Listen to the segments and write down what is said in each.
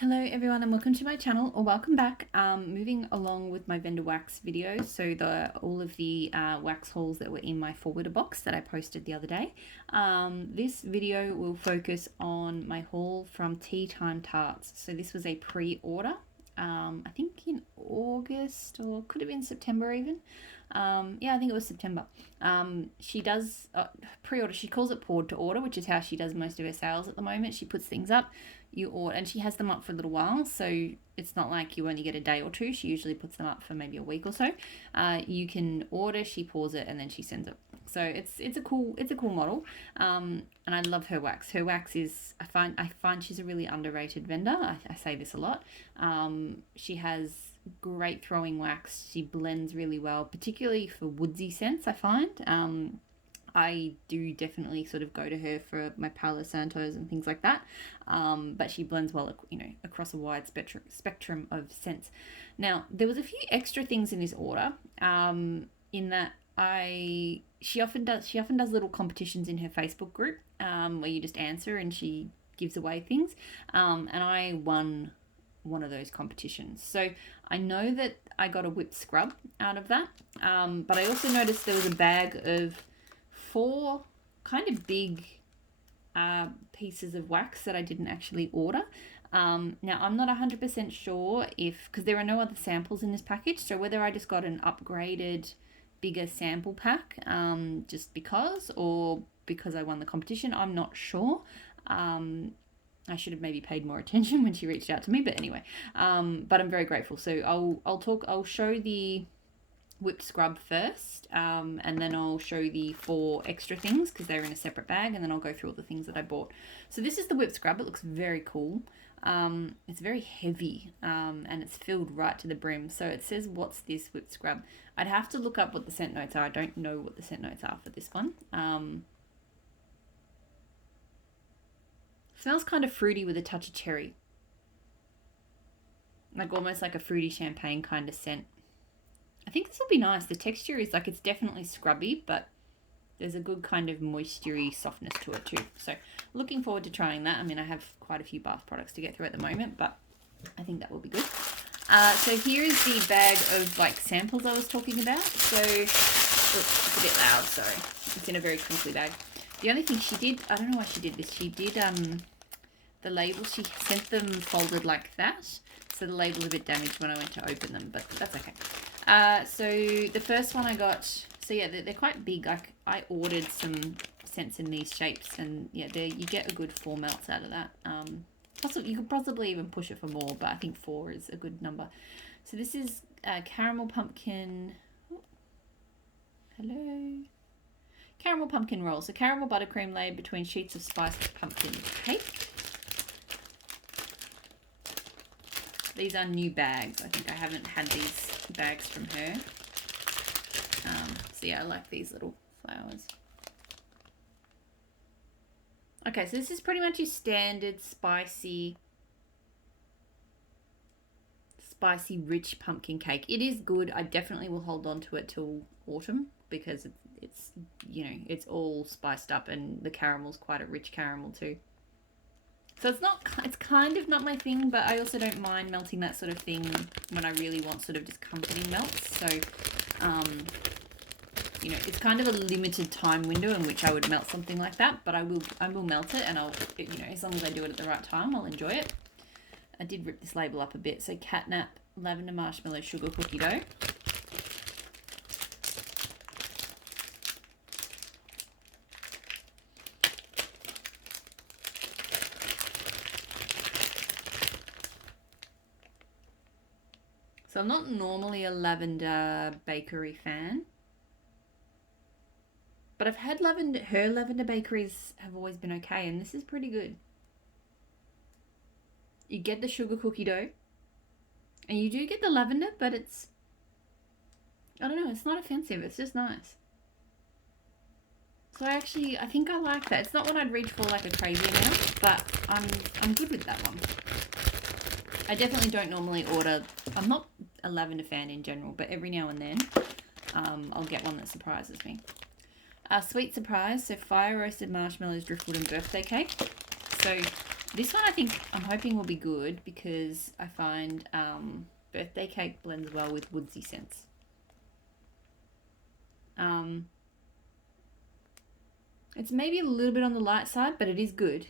Hello everyone and welcome to my channel, or welcome back. Moving along with my vendor wax videos, so all of the wax hauls that were in my forwarder box that I posted the other day. This video will focus on my haul from Tea Time Tarts. So this was a pre-order, I think in August, or could have been September even. Yeah, I think it was September. She does pre-order. She calls it poured to order, which is how she does most of her sales at the moment. She puts things up, you order, and she has them up for a little while, so it's not like you only get a day or two. She usually puts them up for maybe a week or so. You can order, she pours it, and then she sends it. So it's a cool model, and I love her wax. Her wax is I find she's a really underrated vendor. I say this a lot. She has great throwing wax. She blends really well, particularly for woodsy scents, I find. I do definitely sort of go to her for my Palo Santos and things like that, but she blends well, across a wide spectrum of scents. Now, there was a few extra things in this order, in that she often does little competitions in her Facebook group, where you just answer and she gives away things, and I won one of those competitions. So I know that I got a whipped scrub out of that, but I also noticed there was a bag of 4 kind of big pieces of wax that I didn't actually order. Now, I'm not 100% sure because there are no other samples in this package, so whether I just got an upgraded bigger sample pack just because, or because I won the competition, I'm not sure. I should have maybe paid more attention when she reached out to me, but anyway, but I'm very grateful. So I'll show the whipped scrub first, and then I'll show the 4 extra things because they're in a separate bag, and then I'll go through all the things that I bought. So this is the whipped scrub. It looks very cool. It's very heavy, and it's filled right to the brim. So it says, "What's this whipped scrub?" I'd have to look up what the scent notes are. I don't know what the scent notes are for this one. Smells kind of fruity with a touch of cherry, like almost like a fruity champagne kind of scent. I think this will be nice. The texture is it's definitely scrubby, but there's a good kind of moistury softness to it too. So looking forward to trying that. I mean, I have quite a few bath products to get through at the moment, but I think that will be good. So here is the bag of samples I was talking about. So, it's a bit loud, sorry. It's in a very crinkly bag. The only thing she did, I don't know why she did this, she did the labels, she sent them folded like that. So the label's a bit damaged when I went to open them, but that's okay. So the first one I got, so yeah, they're quite big. I ordered some scents in these shapes, and yeah, you get a good 4 melts out of that. Possibly, you could possibly even push it for more, but I think 4 is a good number. So this is caramel pumpkin. Oh, hello. Caramel pumpkin roll. So caramel buttercream laid between sheets of spiced pumpkin cake. These are new bags. I think I haven't had these bags from her. So yeah, I like these little flowers. Okay, so this is pretty much your standard spicy rich pumpkin cake. It is good. I definitely will hold on to it till autumn because it's it's all spiced up, and the caramel's quite a rich caramel too. So it's kind of not my thing, but I also don't mind melting that sort of thing when I really want sort of just comforting melts. So, it's kind of a limited time window in which I would melt something like that, but I will melt it, and as long as I do it at the right time, I'll enjoy it. I did rip this label up a bit. So catnap, lavender, marshmallow, sugar cookie dough. So I'm not normally a lavender bakery fan, but I've had her lavender bakeries have always been okay, and this is pretty good. You get the sugar cookie dough, and you do get the lavender, but I don't know, it's not offensive, it's just nice. So I think I like that. It's not one I'd reach for like a crazy amount, but I'm good with that one. I definitely don't normally order. I'm not a lavender fan in general, but every now and then I'll get one that surprises me. Sweet surprise, so fire roasted marshmallows, driftwood, and birthday cake. So This one I'm hoping will be good because I find birthday cake blends well with woodsy scents. It's maybe a little bit on the light side, but it is good.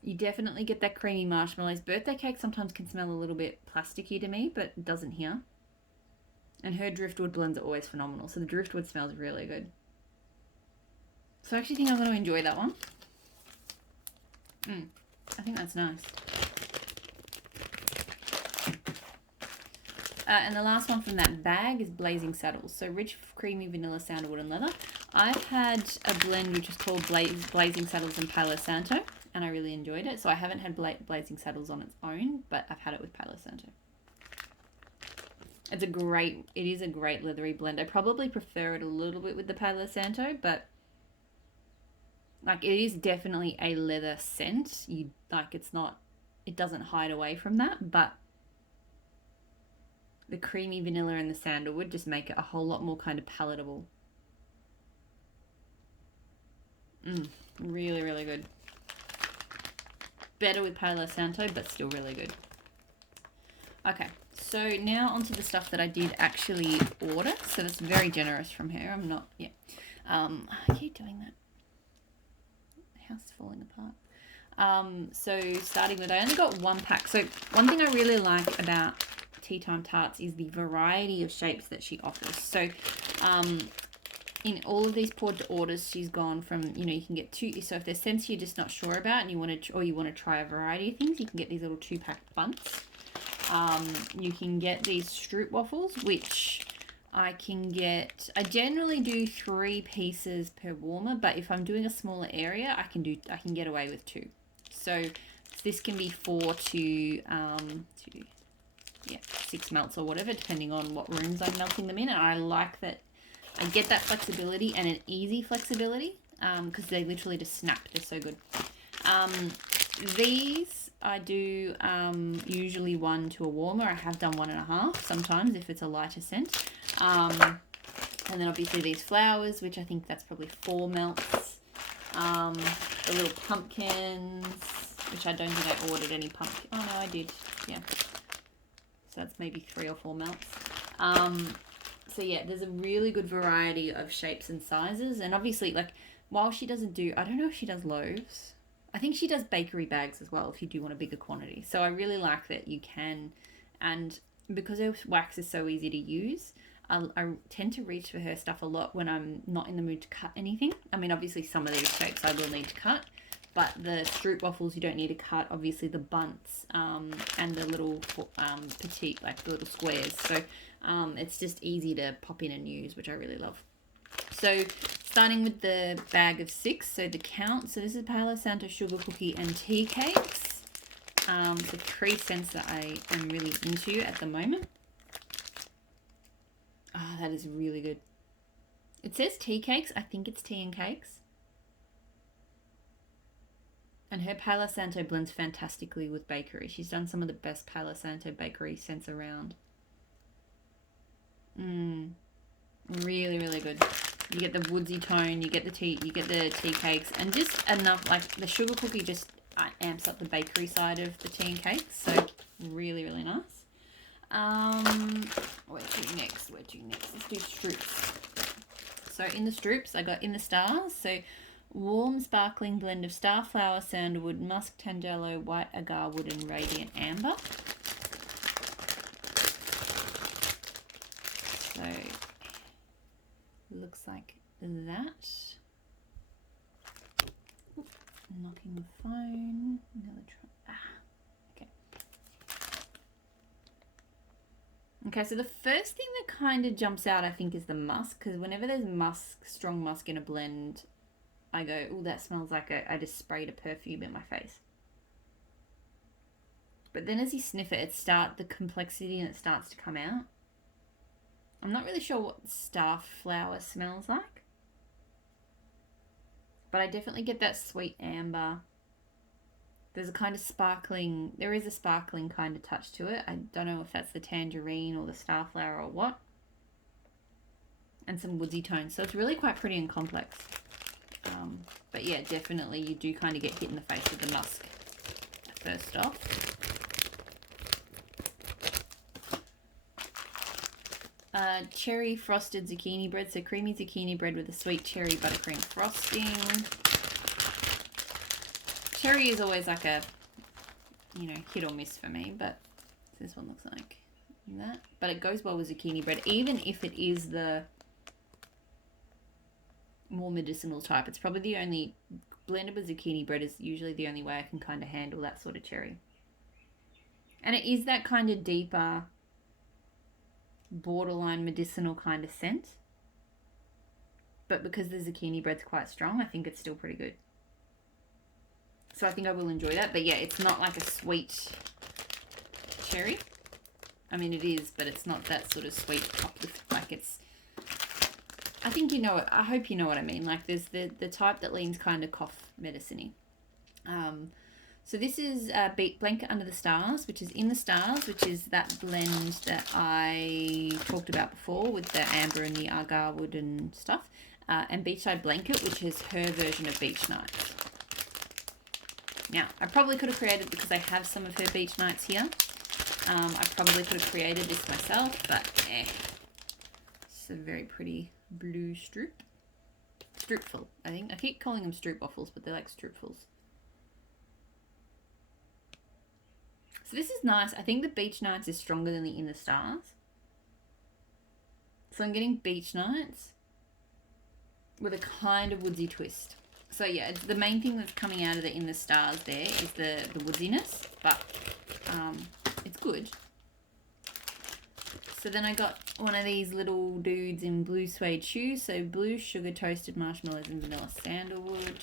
You definitely get that creamy marshmallows. Birthday cake sometimes can smell a little bit plasticky to me, but it doesn't here. And her driftwood blends are always phenomenal. So the driftwood smells really good. So I actually think I'm going to enjoy that one. I think that's nice. And the last one from that bag is Blazing Saddles. So rich, creamy vanilla, sandalwood, and leather. I've had a blend which is called Blazing Saddles and Palo Santo, and I really enjoyed it. So I haven't had Blazing Saddles on its own, but I've had it with Palo Santo. It is a great leathery blend. I probably prefer it a little bit with the Palo Santo, but like it is definitely a leather scent. It doesn't hide away from that, but the creamy vanilla and the sandalwood just make it a whole lot more kind of palatable. Really, really good. Better with Palo Santo, but still really good. Okay, so now onto the stuff that I did actually order. So that's very generous from her. I keep doing that. The house is falling apart. So starting with, I only got one pack. So one thing I really like about Tea Time Tarts is the variety of shapes that she offers. So in all of these poured to orders, she's gone from, you can get two. So if there's scents you're just not sure about and you want to try a variety of things, you can get these little 2-pack bunts. You can get these Stroop waffles, which I generally do 3 pieces per warmer, but if I'm doing a smaller area, I can get away with 2. So this can be 4 to 6 melts or whatever, depending on what rooms I'm melting them in. And I like that I get that flexibility and an easy flexibility because they literally just snap. They're so good. These I do usually 1 to a warmer. I have done 1.5 sometimes if it's a lighter scent. And then obviously these flowers, which I think that's probably 4 melts. The little pumpkins, which I don't think I ordered any pumpkin. Oh no, I did. Yeah. So that's maybe 3 or 4 melts. So yeah, there's a really good variety of shapes and sizes. And obviously, like, while she doesn't do, I don't know if she does loaves. I think she does bakery bags as well if you do want a bigger quantity. So I really like that you can. And because her wax is so easy to use, I tend to reach for her stuff a lot when I'm not in the mood to cut anything. I mean, obviously some of these shapes I will need to cut. But the Stroop waffles you don't need to cut. Obviously the bunts and the little petite, like the little squares. So it's just easy to pop in and use, which I really love. So starting with the bag of 6, so the count. So this is Palo Santo sugar cookie and tea cakes. So 3 scents that I am really into at the moment. Ah, that is really good. It says tea cakes. I think it's tea and cakes. And her Palo Santo blends fantastically with bakery. She's done some of the best Palo Santo bakery scents around. Really, really good. You get the woodsy tone, you get the tea cakes, and just enough, like the sugar cookie just amps up the bakery side of the tea and cakes. So really, really nice. Where to next? Let's do Stroops. So in the Stroops, I got In the Stars. So warm sparkling blend of starflower, sandalwood, musk, tangelo, white agar wood, and radiant amber. So looks like that. Oop, knocking the phone. Okay. Okay, so the first thing that kind of jumps out, I think, is the musk, because whenever there's strong musk in a blend, I go, oh, that smells like I just sprayed a perfume in my face. But then as you sniff it, the complexity and it starts to come out. I'm not really sure what starflower smells like. But I definitely get that sweet amber. There's a kind of sparkling, there is a sparkling kind of touch to it. I don't know if that's the tangerine or the starflower or what. And some woodsy tones. So it's really quite pretty and complex. But yeah, definitely you do kind of get hit in the face with the musk first off. Cherry frosted zucchini bread. So creamy zucchini bread with a sweet cherry buttercream frosting. Cherry is always like a, you know, hit or miss for me, but this one looks like that. But it goes well with zucchini bread, even if it is the more medicinal type. It's probably the only, blended with zucchini bread is usually the only way I can kind of handle that sort of cherry. And it is that kind of deeper, borderline medicinal kind of scent. But because the zucchini bread's quite strong, I think it's still pretty good. So I think I will enjoy that. But yeah, it's not like a sweet cherry. I mean, it is, but it's not that sort of sweet uplift. Like it's, I think you know it. I hope you know what I mean. Like there's the type that leans kind of cough medicine-y. So this is Beet Blanket Under the Stars, which is in the stars, which is that blend that I talked about before with the amber and the agar wood and stuff. And Beachside Blanket, which is her version of Beach Nights. Now, I probably could have created, because I have some of her Beach Nights here, I probably could have created this myself, but it's a very pretty blue stroopful, I think. I keep calling them stroop waffles, but they're like stroopfuls. So this is nice. I think the Beach Nights is stronger than the In the Stars. So I'm getting Beach Nights with a kind of woodsy twist. So yeah, it's the main thing that's coming out of the In the Stars there is the woodsiness, but it's good. So then I got one of these little dudes in blue suede shoes. So blue sugar toasted marshmallows and vanilla sandalwood.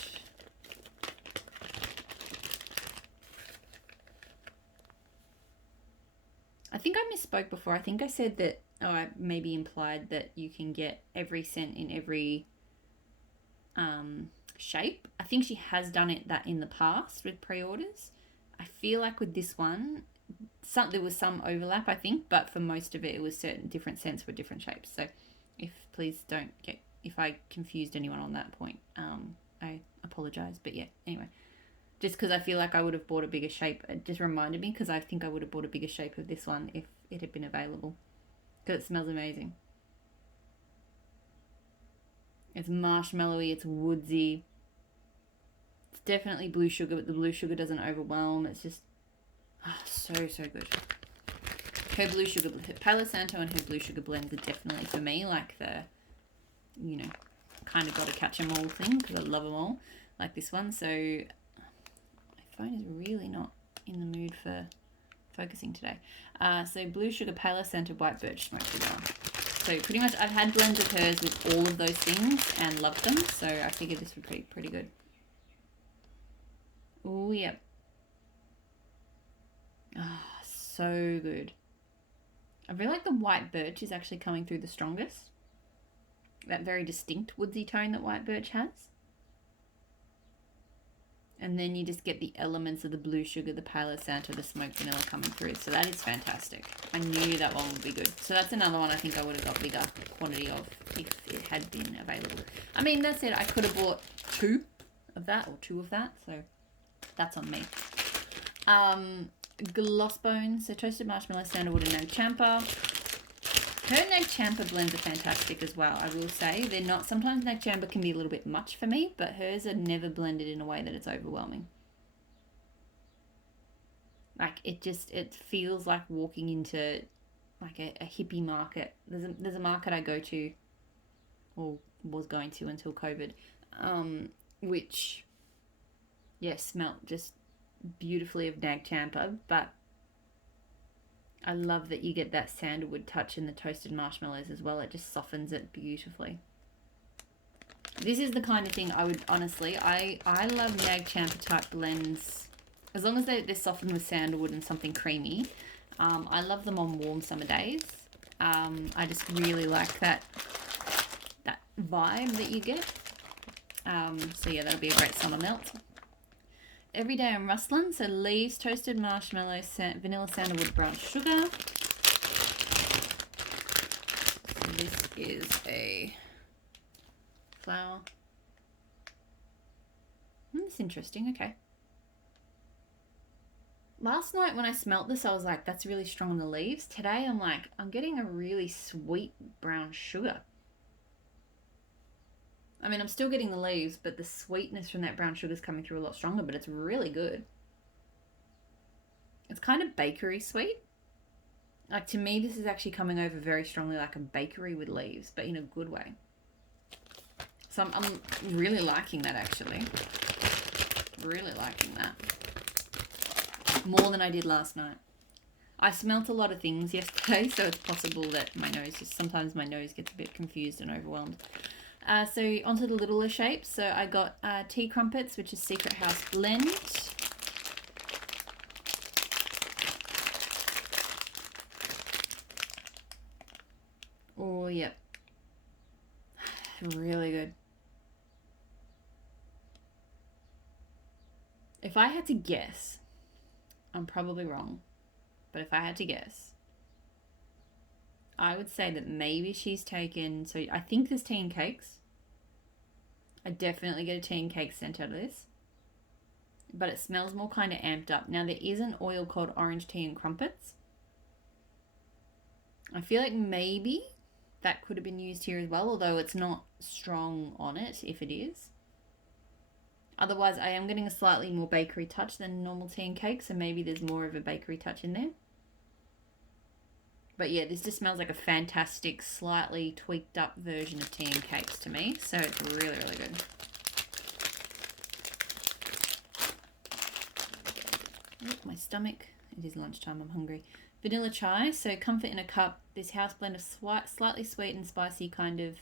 I think I misspoke before. I think I said that, or I maybe implied that you can get every scent in every shape. I think she has done that in the past with pre-orders. I feel like with this one, there was some overlap, I think, but for most of it, it was certain different scents with different shapes. So please don't get, if I confused anyone on that point, I apologize. But yeah, anyway, just because I feel like I would have bought a bigger shape, it just reminded me, because I think I would have bought a bigger shape of this one if it had been available, because it smells amazing. It's marshmallowy, it's woodsy. It's definitely blue sugar, but the blue sugar doesn't overwhelm. It's just so good. Her blue sugar, her Palo Santo and her blue sugar blends are definitely for me like the, you know, kind of got to catch them all thing, because I love them all, like this one. So my phone is really not in the mood for focusing today. So blue sugar, Palo Santo, white birch, smoked cigar. So pretty much I've had blends of hers with all of those things and loved them. So I figured this would be pretty good. Oh, yep. So good. I feel like the white birch is actually coming through the strongest. That very distinct woodsy tone that white birch has. And then you just get the elements of the blue sugar, the Palo Santo, the smoked vanilla coming through. So that is fantastic. I knew that one would be good. So that's another one I think I would have got bigger quantity of if it had been available. I mean, that's it. I could have bought two of that. So that's on me. Gloss Bones. So toasted marshmallow, sandalwood, and Nag Champa. Her Nag Champa blends are fantastic as well, I will say. They're not, sometimes Nag Champa can be a little bit much for me, but hers are never blended in a way that it's overwhelming. Like, it feels like walking into like a hippie market. There's a market I go to, or was going to until COVID, which, yes, smelt just beautifully of Nag Champa, but I love that you get that sandalwood touch in the toasted marshmallows as well. It just softens it beautifully. This is the kind of thing I would honestly, I love Nag Champa type blends. As long as they're softened with sandalwood and something creamy. I love them on warm summer days. I just really like that vibe that you get. So yeah, that'll be a great summer melt. Every day I'm rustling, so leaves, toasted marshmallow, vanilla sandalwood, brown sugar. So this is a flower. That's interesting. Okay. Last night when I smelt this, I was like, that's really strong on the leaves. Today I'm like, I'm getting a really sweet brown sugar. I mean, I'm still getting the leaves, but the sweetness from that brown sugar is coming through a lot stronger, but it's really good. It's kind of bakery sweet. Like, to me, this is actually coming over very strongly like a bakery with leaves, but in a good way. So I'm really liking that, actually. Really liking that. More than I did last night. I smelt a lot of things yesterday, so it's possible that sometimes my nose gets a bit confused and overwhelmed. So onto the littler shapes. So I got tea crumpets, which is Secret House blend. Oh, yep. Really good. If I had to guess, I'm probably wrong, but if I had to guess, I would say that maybe she's taken, so I think there's tea and cakes. I definitely get a tea and cake scent out of this, but it smells more kind of amped up. Now, there is an oil called Orange Tea and Crumpets. I feel like maybe that could have been used here as well, although it's not strong on it if it is. Otherwise, I am getting a slightly more bakery touch than normal tea and cake, so maybe there's more of a bakery touch in there. But yeah, this just smells like a fantastic, slightly tweaked up version of tea and cakes to me, so it's really, really good. Oh, my stomach. It is lunchtime, I'm hungry. Vanilla chai, so comfort in a cup. This house blend of slightly sweet and spicy kind of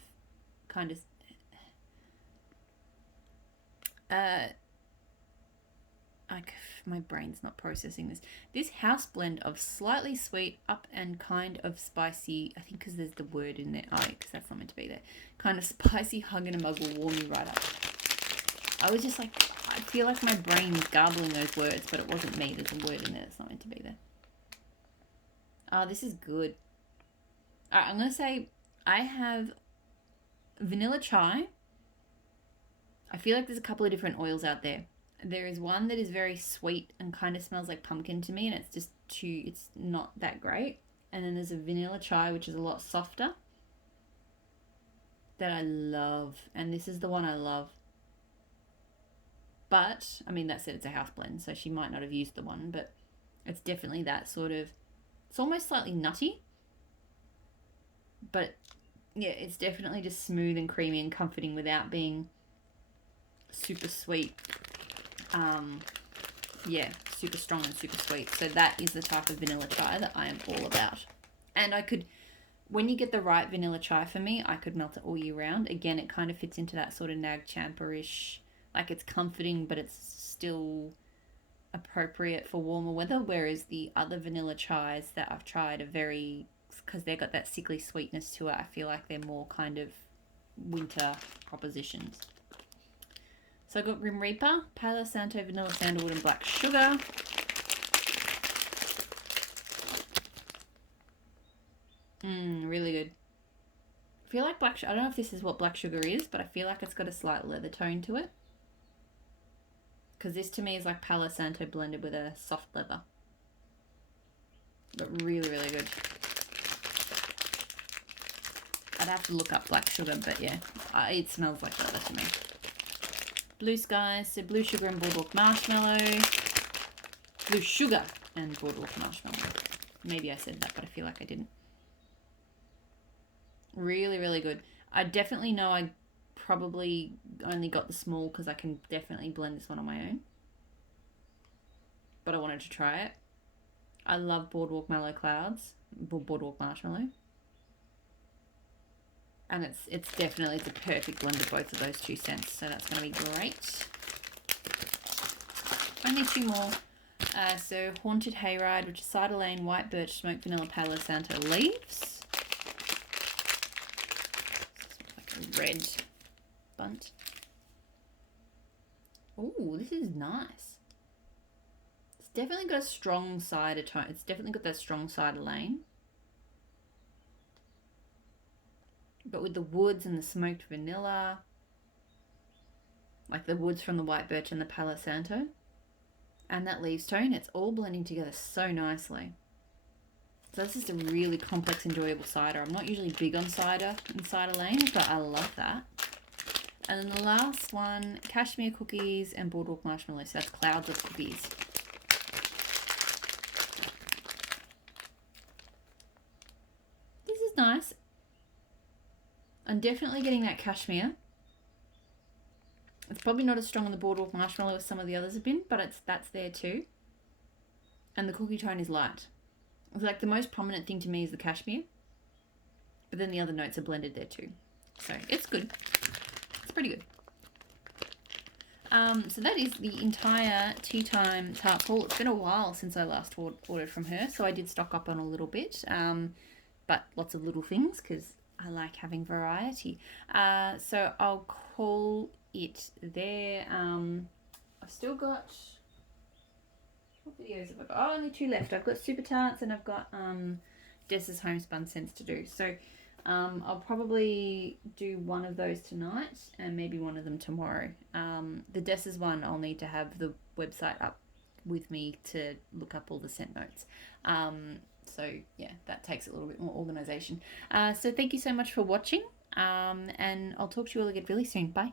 my brain's not processing this. This house blend of slightly sweet up and kind of spicy, I think because there's the word in there, because that's not meant to be there, kind of spicy hug in a mug will warm you right up. I was just like, I feel like my brain's garbling those words, but it wasn't me. There's a word in there that's not meant to be there. This is good. Alright, I'm going to say I have vanilla chai. I feel like there's a couple of different oils out there. There is one that is very sweet and kind of smells like pumpkin to me, and it's not that great. And then there's a vanilla chai, which is a lot softer, that I love. And this is the one I love. But, I mean, that said, it's a house blend, so she might not have used the one, but it's definitely that sort of, it's almost slightly nutty. But, yeah, it's definitely just smooth and creamy and comforting without being super sweet. Yeah, super strong and super sweet. So that is the type of vanilla chai that I am all about. And I could, when you get the right vanilla chai for me, I could melt it all year round. Again, it kind of fits into that sort of Nag Champa-ish, like it's comforting, but it's still appropriate for warmer weather. Whereas the other vanilla chais that I've tried are very, because they've got that sickly sweetness to it, I feel like they're more kind of winter propositions. So I got Grim Reaper, Palo Santo, Vanilla Sandalwood, and Black Sugar. Really good. I feel like I don't know if this is what black sugar is, but I feel like it's got a slight leather tone to it. Because this to me is like Palo Santo blended with a soft leather. But really, really good. I'd have to look up black sugar, but yeah, it smells like leather to me. Blue Skies, so Blue Sugar and Boardwalk Marshmallow. Blue Sugar and Boardwalk Marshmallow. Maybe I said that, but I feel like I didn't. Really, really good. I definitely know I probably only got the small because I can definitely blend this one on my own. But I wanted to try it. I love Boardwalk Boardwalk Marshmallow. And it's definitely a perfect blend of both of those two scents, so that's going to be great. Only two more. So Haunted Hayride, which is Cider Lane, White Birch, Smoked Vanilla, Palo Santo leaves. Like a red bunt. Ooh, this is nice. It's definitely got a strong cider tone. It's definitely got that strong Cider Lane. But with the woods and the smoked vanilla. like the woods from the white birch and the Palo Santo, and that leaves tone. It's all blending together so nicely. So this is a really complex, enjoyable cider. I'm not usually big on cider in cider lane, but I love that. And then the last one, cashmere cookies and boardwalk marshmallows. So that's clouds of cookies. This is nice. I'm definitely getting that cashmere. It's probably not as strong on the boardwalk marshmallow as some of the others have been, but that's there too. And the cookie tone is light. It's like the most prominent thing to me is the cashmere, but then the other notes are blended there too. So it's good. It's pretty good. So that is the entire Tea Time Tart haul. It's been a while since I last ordered from her, so I did stock up on a little bit, but lots of little things because I like having variety. So I'll call it there. I've still got, what videos have I got? Oh, only 2 left. I've got Super Tarts and I've got Des's Homespun Scents to do. So I'll probably do one of those tonight and maybe one of them tomorrow. The Des's one, I'll need to have the website up with me to look up all the scent notes. So yeah, that takes a little bit more organization. So thank you so much for watching, and I'll talk to you all again really soon. Bye.